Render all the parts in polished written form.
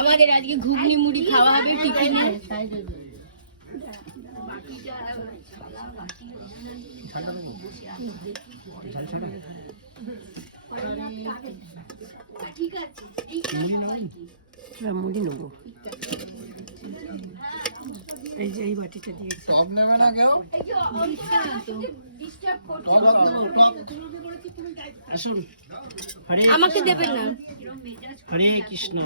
আমাদের আজকে ঘুগনি মুড়ি খাওয়া হবে টিফিনে। ঠিক আছে মুড়ি নেবো। এই যে এই বাটিটা দিয়ে টক নেবে না কেউ? আসুন, আমাকে দেবেন না। হরে কৃষ্ণ।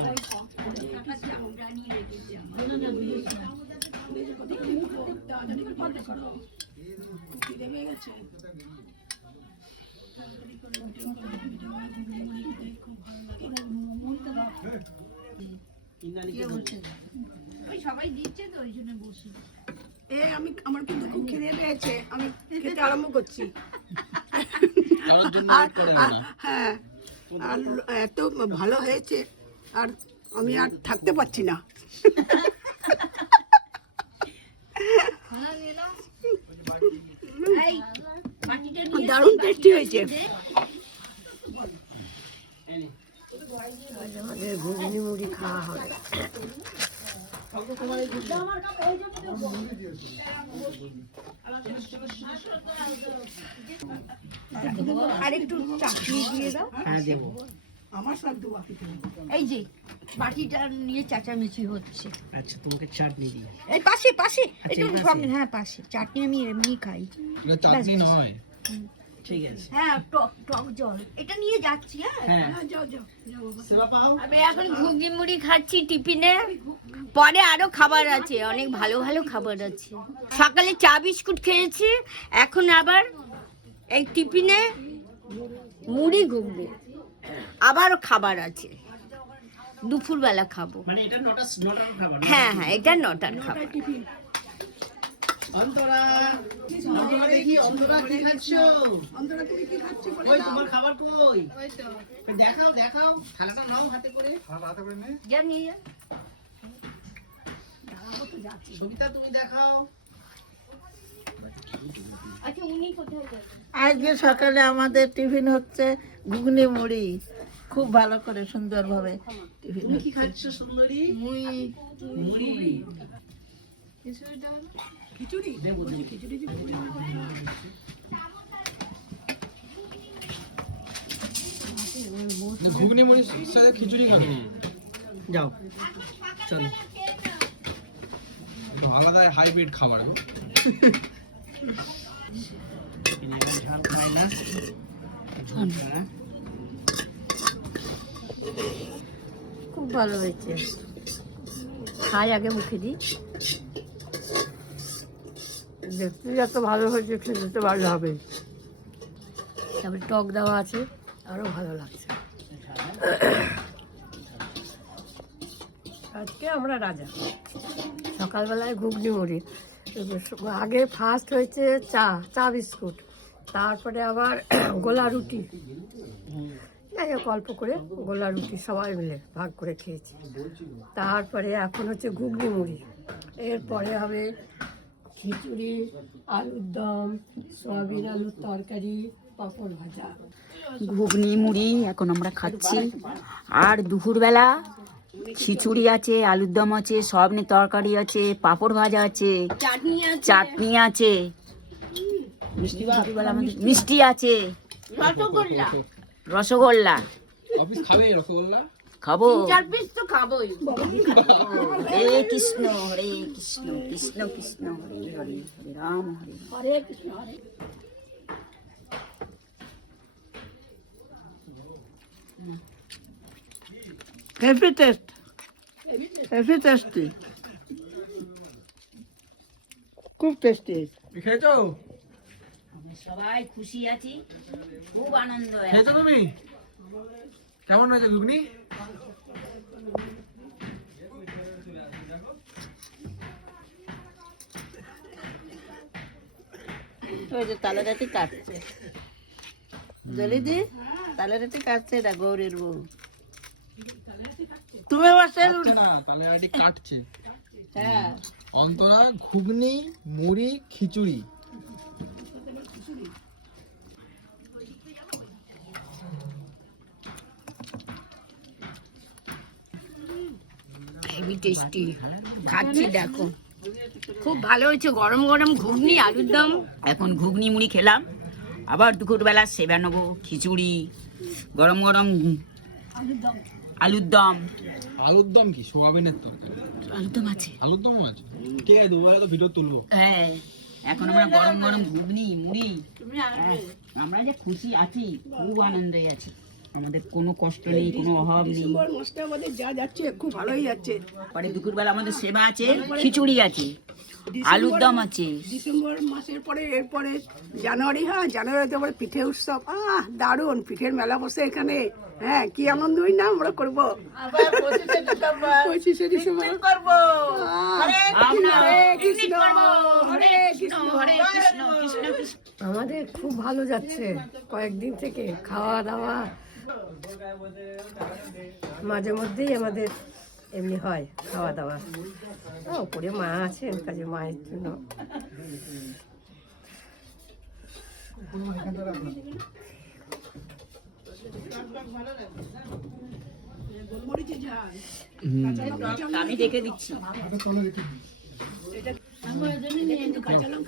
সবাই দিচ্ছে তো ওই জন্য বসে। আমার কিন্তু খুব খিদে পেয়েছে, আমি খেতে আরম্ভ করছি। হ্যাঁ, আর এত ভালো হয়েছে আর আমি আর থাকতে পারছি না। দারুণ টেস্টি হয়েছে। আমাদের ঘুগনি মুড়ি খাওয়া হবে। আর একটু চাটনি দিয়ে দাও। হ্যাঁ দেবো। আমার সব দেবো। এই যে বাটিটা নিয়ে চেঁচামেচি হচ্ছে। আচ্ছা তোমাকে চাটনি দিই। এই পাশে পাশে একটু প্রবলেম। হ্যাঁ পাশে চাটনি আমি এমনি খাই। না চাটনি নয়। ঠিক আছে। হ্যাঁ টক জল এটা নিয়ে যাচ্ছি। হ্যাঁ যাও যাও সেবা পাও। আমি এখন ঘুগনি মুড়ি খাচ্ছি টিফিনে। পরে আরো খাবার আছে, অনেক ভালো ভালো খাবার আছে। সকালে চা বিস্কুট খেয়েছি, এখন আবার এই টিফিনে মুড়ি ঘুগনি আবারও খাবার আছে। দুপুরবেলা খাবো। মানে এটা নটার খাবার? হ্যাঁ হ্যাঁ এটা 9টার খাবার। অন্তরা অন্তরা দেখি অন্তরা কি খাচ্ছো? অন্তরা তুমি কি খাচ্ছো? কই তোমার খাবার কই? ওই তো দেখাও দেখাও থালাটা নাও হাতে করে। হাতে করে নে। যা নিয়ে যা। দাঁড়াও তো যাচ্ছি। সবিতা তুমি দেখাও। আচ্ছা উনি কোথায় যাবেন? আজকে সকালে আমাদের টিফিন হচ্ছে ঘুগনি মুড়ি। খুব ভালো করে সুন্দরভাবে টিফিন। তুমি কি খাচ্ছো সুন্দরী? মুড়ি। মুড়ি। খিচুড়ি দেবো। খিচুড়ি দিব। ঘুগনি মুড়ির সাথে খিচুড়ি খাবে। যাও চলো। আলাদা হাইব্রিড খাবার গো। ঝাল খাই না। খুব ভালো হয়েছে। খাই আগে মুখে দিই। দেখতে যত ভালো হয়েছে খেতে তো ভালো হবে। তারপরে টক দেওয়া আছে, আরো ভালো লাগছে। আজকে আমরা রাজা। সকালবেলায় ঘুগনি মুড়ি, আগে ফার্স্ট হয়েছে চা বিস্কুট, তারপরে আবার গোলা রুটি। যাই হোক অল্প করে গোলা রুটি সবাই মিলে ভাগ করে খেয়েছি। তারপরে এখন হচ্ছে ঘুগনি মুড়ি, এরপরে হবে খিচুড়ি, আলুর দম, সয়াবিন আলুর তরকারি, পাঁপড় ভাজা। ঘুগনি মুড়ি এখন আমরা খাচ্ছি। আর দুপুরবেলা খিচুড়ি আছে, আলুর দম আছে, সয়াবিনের তরকারি আছে, পাঁপড় ভাজা আছে, চাটনি আছে, মিষ্টি আছে, রসগোল্লা। খাবো। হরে কৃষ্ণ হরে কৃষ্ণ কৃষ্ণ কৃষ্ণ হরে হরে, হরে রাম হরে হরে কৃষ্ণ হরে। হেভি টেস্ট, হেভি টেস্টি, খুব টেস্টি। খেয়েছো? সবাই খুশি আছি, খুব আনন্দ। খেয়েছো তুমি? কেমন হয়েছে ঘুগনি? ওই যে তালেরাটি কাটছে, জলিদি তালেরাটি কাটছে, এটা গৌরীর বউ। তুমি না তালেরাটি কাটছে। হ্যাঁ অন্তরা ঘুগনি মুড়ি খিচুড়ি। Heavy tasty. খাচ্ছি দেখো, খুব ভালো হয়েছে। গরম গরম ঘুগনি আলুর দম। এখন ঘুগনি মুড়ি খেলাম, আবার দুপুরবেলা সেবা নেবো, খিচুড়ি, গরম গরম আলুর দম। আলুর দম কি সোয়াবিনের তো? আলুর দম আছে, আলুর দমও আছে, ঠিক আছে দুবেলা তো ভিডিও তুলবো। হ্যাঁ এখন আমরা গরম গরম ঘুগনি মুড়ি, আমরা যে খুশি আছি, খুব আনন্দে আছি, আমাদের কোনো কষ্ট নেই, কোনো অভাব নেই। মাসটা আমাদের যা যাচ্ছে খুব ভালোই যাচ্ছে। পরে দুপুরবেলা আমাদের সেবা আছে, খিচুড়ি আছে, আলুর দম আছে। ডিসেম্বর মাসের পরে এরপরে জানুয়ারি, হ্যাঁ জানুয়ারিতে আবার পিঠে উৎসব। দারুণ পিঠের মেলা বসে এখানে। হ্যাঁ কি আনন্দই না আমরা করবো। 25শে ডিসেম্বর করবো। হরে কৃষ্ণ হরে কৃষ্ণ হরে কৃষ্ণ কৃষ্ণ কৃষ্ণ। আমাদের খুব ভালো যাচ্ছে কয়েকদিন থেকে, খাওয়া দাওয়া মাঝে মধ্যেই আমাদের এমনি হয় খাওয়া দাওয়া। ওপরে মা আছেন, কাজে মায়ের জন্য আমি দেখে দিচ্ছি,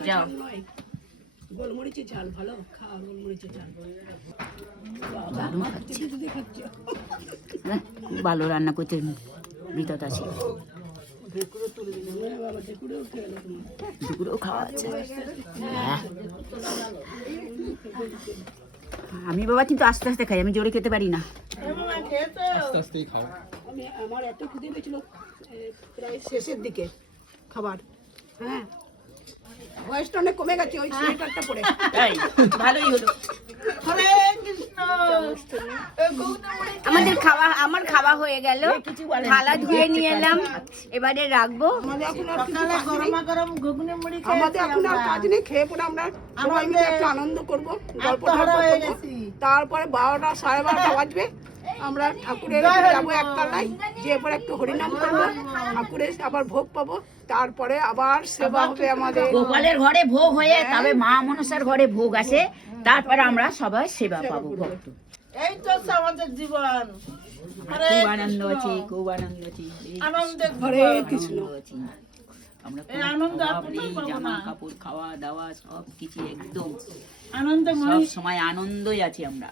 যাও। গোলমরিচের ঝাল ভালো, খাওয়া গোলমরিচের ঝাল। হ্যাঁ, খুব ভালো রান্না করছে রিতা দাসী। দুপুরেও খাওয়া আছে। হ্যাঁ। আমি বাবা কিন্তু আস্তে আস্তে খাই, আমি জোরে খেতে পারি না। আস্তে আস্তেই খাও। আমার এত খিদে পেয়েছিল প্রায় শেষের দিকে খাবার। হ্যাঁ বয়সটা অনেক কমে গেছে ওই সোয়েটারটা পরে। তাই ভালোই হলো। আমাদের খাওয়া, আমার খাওয়া হয়ে গেল, থালা ধুয়ে নিয়ে এলাম, এবারে রাখবো। আমাদের এখন আর কাজ নেই, খেয়ে পরে আমরা সবাই মিলে একটু আনন্দ করবো, গল্প করবো। তারপরে 12টা 12:30 বাজবে, আমরা ঠাকুরের যাবো একতলায়, যে পরে একটু হরিনাম করবো, ঠাকুরের আবার ভোগ পাবো, তারপরে আবার সেবা হবে আমাদের। গোপালের ঘরে ভোগ হয়ে তবে মা মনসার ঘরে ভোগ আসে, তারপরে আমরা সবাই সেবা পাবো ভক্ত। এই তো আমাদের জীবন। খুব আনন্দ আছে, খুব আনন্দ আছে, আনন্দে হরে কৃষ্ণ। আমরা আনন্দ জামা কাপড় খাওয়া দাওয়া সব কিছু একদম আনন্দ সব সময় আনন্দই আছি আমরা।